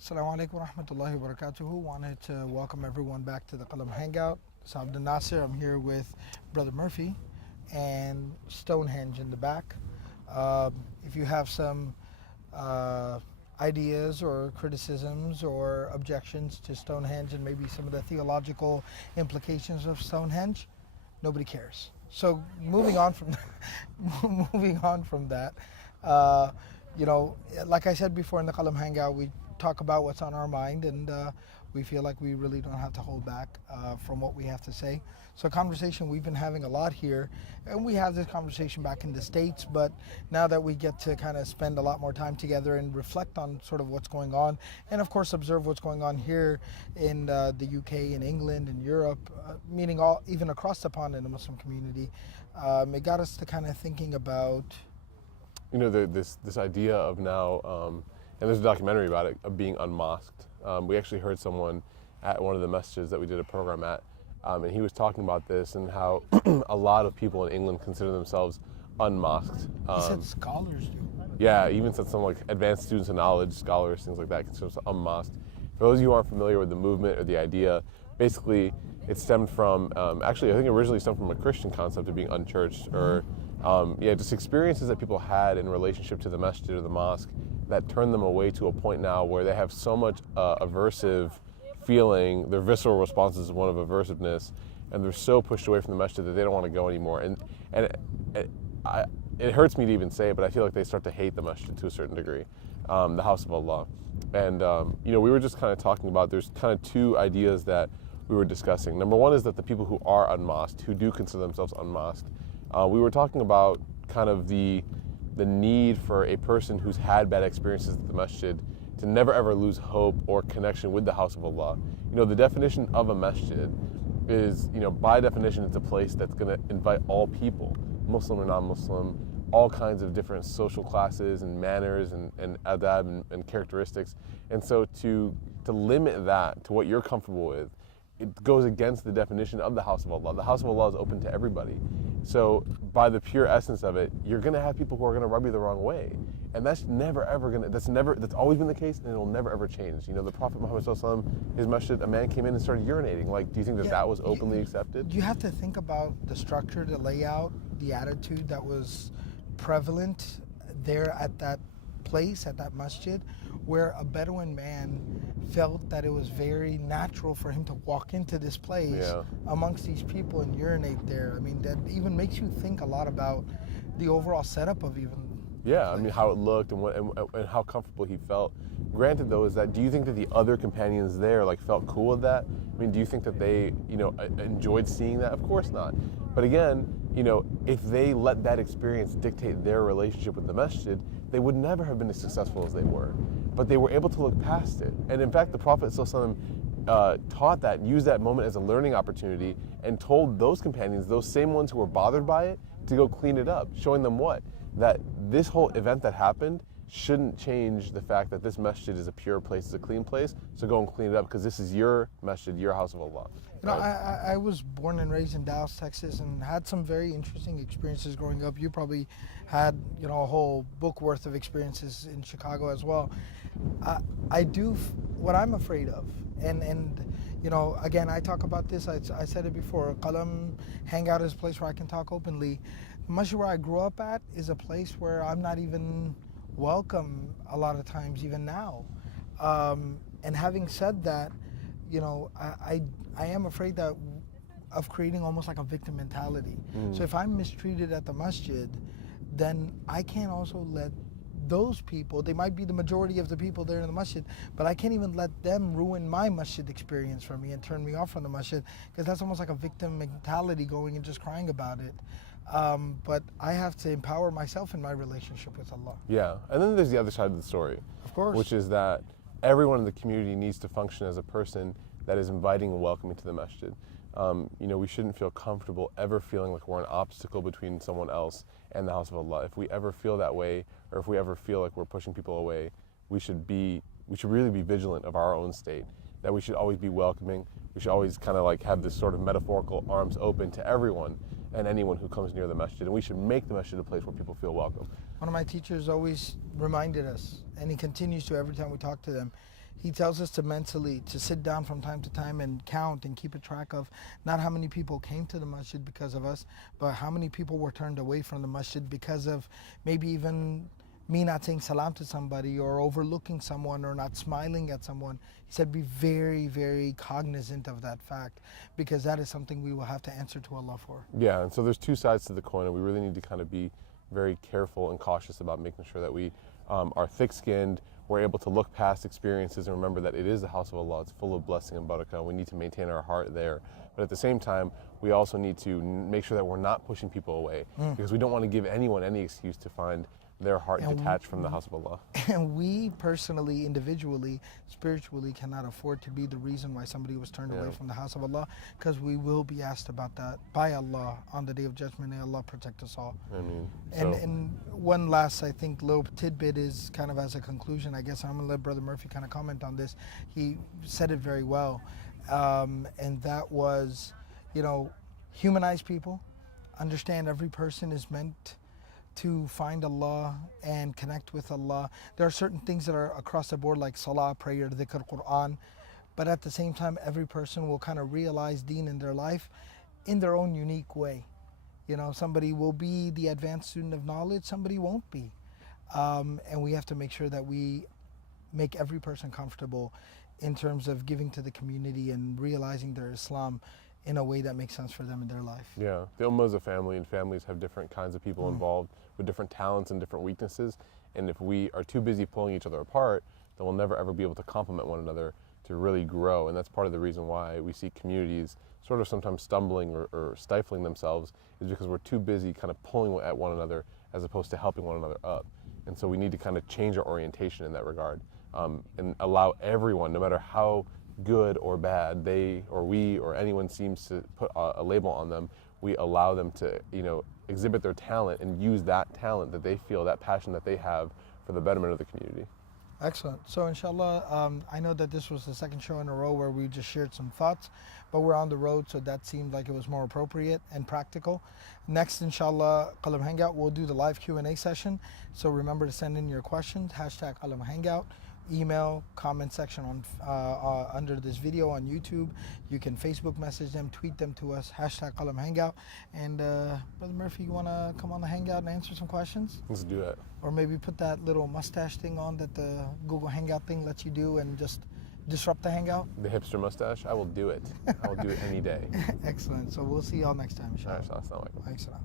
Assalamu alaikum wa rahmatullahi wa barakatuhu. Wanted to welcome everyone back to the Qalam Hangout. So Abdul Nasir, I'm here with Brother Murphy and Stonehenge in the back. If you have some ideas or criticisms or objections to Stonehenge and maybe some of the theological implications of Stonehenge, nobody cares. So moving on from moving on from that, uh, like I said before in the Qalam Hangout, we talk about what's on our mind, and we feel like we really don't have to hold back from what we have to say. So, a conversation we've been having a lot here, and we have this conversation back in the States, but now that we get to kind of spend a lot more time together and reflect on sort of what's going on, and of course, observe what's going on here in the UK, in England, in Europe, meaning all even across the pond in the Muslim community, it got us to kind of thinking about. This idea of now, and there's a documentary about it, of being unmosqued. We actually heard someone at one of the masjids that we did a program at, and he was talking about this and how a lot of people in England consider themselves unmosqued. He said scholars do. Yeah, even said some like advanced students of knowledge, scholars, things like that, consider themselves unmosqued. For those of you who aren't familiar with the movement or the idea, basically it stemmed from, actually I think it originally stemmed from a Christian concept of being unchurched, or just experiences that people had in relationship to the masjid or the mosque that turned them away to a point now where they have so much aversive feeling. Their visceral response is one of aversiveness, and they're so pushed away from the masjid that they don't want to go anymore. And it hurts me to even say it, but I feel like they start to hate the masjid to a certain degree, the house of Allah. And we were just kind of talking about, there's kind of two ideas that we were discussing. Number one is that the people who are unmosqued, who do consider themselves unmosqued, we were talking about kind of the need for a person who's had bad experiences at the masjid to never ever lose hope or connection with the house of Allah. The definition of a masjid is, by definition, it's a place that's going to invite all people, Muslim or non-Muslim, all kinds of different social classes and manners and adab and characteristics. And so to limit that to what you're comfortable with, it goes against the definition of the house of Allah. The house of Allah is open to everybody. So by the pure essence of it, you're going to have people who are going to rub you the wrong way. And that's never ever going to, that's always been the case, and it'll never ever change. The Prophet Muhammad Sallallahu Alaihi Wasallam, his masjid, a man came in and started urinating. Like, do you think that was openly accepted? You have to think about the structure, the layout, the attitude that was prevalent there at that place, at that masjid, where a Bedouin man felt that it was very natural for him to walk into this place amongst these people and urinate there. I mean, that even makes you think a lot about the overall setup of even. Yeah, I mean, how it looked and how comfortable he felt. Granted, though, do you think that the other companions there felt cool with that? I mean, do you think that they, enjoyed seeing that? Of course not. But again, if they let that experience dictate their relationship with the masjid, they would never have been as successful as they were. But they were able to look past it. And in fact, the Prophet taught that, used that moment as a learning opportunity, and told those companions, those same ones who were bothered by it, to go clean it up, showing them what? That this whole event that happened shouldn't change the fact that this masjid is a pure place, it's a clean place, so go and clean it up, because this is your masjid, your house of Allah. I was born and raised in Dallas, Texas, and had some very interesting experiences growing up. You probably had, a whole book worth of experiences in Chicago as well. I do what I'm afraid of, and again, I talk about this. I said it before. Qalam Hangout is a place where I can talk openly. The masjid where I grew up at is a place where I'm not even welcome a lot of times, even now. And having said that, I am afraid of creating almost like a victim mentality. So if I'm mistreated at the masjid, then I can't also let those people, they might be the majority of the people there in the masjid, but I can't even let them ruin my masjid experience for me and turn me off from the masjid, because that's almost like a victim mentality, going and just crying about it. But I have to empower myself in my relationship with Allah. Yeah, and then there's the other side of the story. Of course. Which is that everyone in the community needs to function as a person that is inviting and welcoming to the masjid. We shouldn't feel comfortable ever feeling like we're an obstacle between someone else and the house of Allah. If we ever feel that way, or if we ever feel like we're pushing people away, we should really be vigilant of our own state, that we should always be welcoming. We should always kind of have this sort of metaphorical arms open to everyone and anyone who comes near the masjid, and we should make the masjid a place where people feel welcome. One of my teachers always reminded us, and he continues to every time we talk to them, He tells us to mentally to sit down from time to time and count and keep a track of not how many people came to the masjid because of us, but how many people were turned away from the masjid because of maybe even me not saying salam to somebody or overlooking someone or not smiling at someone. He said be very, very cognizant of that fact, because that is something we will have to answer to Allah for. Yeah, and so there's two sides to the coin, and we really need to kind of be very careful and cautious about making sure that we are thick-skinned, we're able to look past experiences and remember that it is the house of Allah. It's full of blessing and barakah. We need to maintain our heart there. But at the same time, we also need to make sure that we're not pushing people away, because we don't want to give anyone any excuse to find their heart detached from the house of Allah. And we personally, individually, spiritually cannot afford to be the reason why somebody was turned away from the house of Allah, because we will be asked about that by Allah on the Day of Judgment. May Allah protect us all. I mean, and one last, I think, little tidbit is kind of as a conclusion, I guess I'm going to let Brother Murphy kind of comment on this. He said it very well. And that was, humanize people, understand every person is meant to find Allah and connect with Allah. There are certain things that are across the board, like salah, prayer, dhikr, Quran, but at the same time, every person will kind of realize deen in their life in their own unique way. Somebody will be the advanced student of knowledge, somebody won't be. And we have to make sure that we make every person comfortable in terms of giving to the community and realizing their Islam in a way that makes sense for them in their life. Yeah, the ummah is a family, and families have different kinds of people involved with different talents and different weaknesses. And if we are too busy pulling each other apart, then we'll never ever be able to complement one another to really grow. And that's part of the reason why we see communities sort of sometimes stumbling or stifling themselves, is because we're too busy kind of pulling at one another as opposed to helping one another up. And so we need to kind of change our orientation in that regard, and allow everyone, no matter how good or bad they or we or anyone seems to put a label on them, we allow them to exhibit their talent and use that talent that they feel, that passion that they have, for the betterment of the community. Excellent. So inshallah, I know that this was the second show in a row where we just shared some thoughts, but we're on the road, so that seemed like it was more appropriate and practical. Next, inshallah, Qalam Hangout, we'll do the live Q&A session. So remember to send in your questions, #Qalam Hangout. Email, comment section on under this video on YouTube. You can Facebook message them, tweet them to us, #Qalam Hangout. And Brother Murphy, you want to come on the Hangout and answer some questions? Let's do that. Or maybe put that little mustache thing on that the Google Hangout thing lets you do and just disrupt the Hangout. The hipster mustache, I will do it. I will do it any day. Excellent. So we'll see y'all next time, inshallah. All right, assalamu alaikum. Thanks, salam.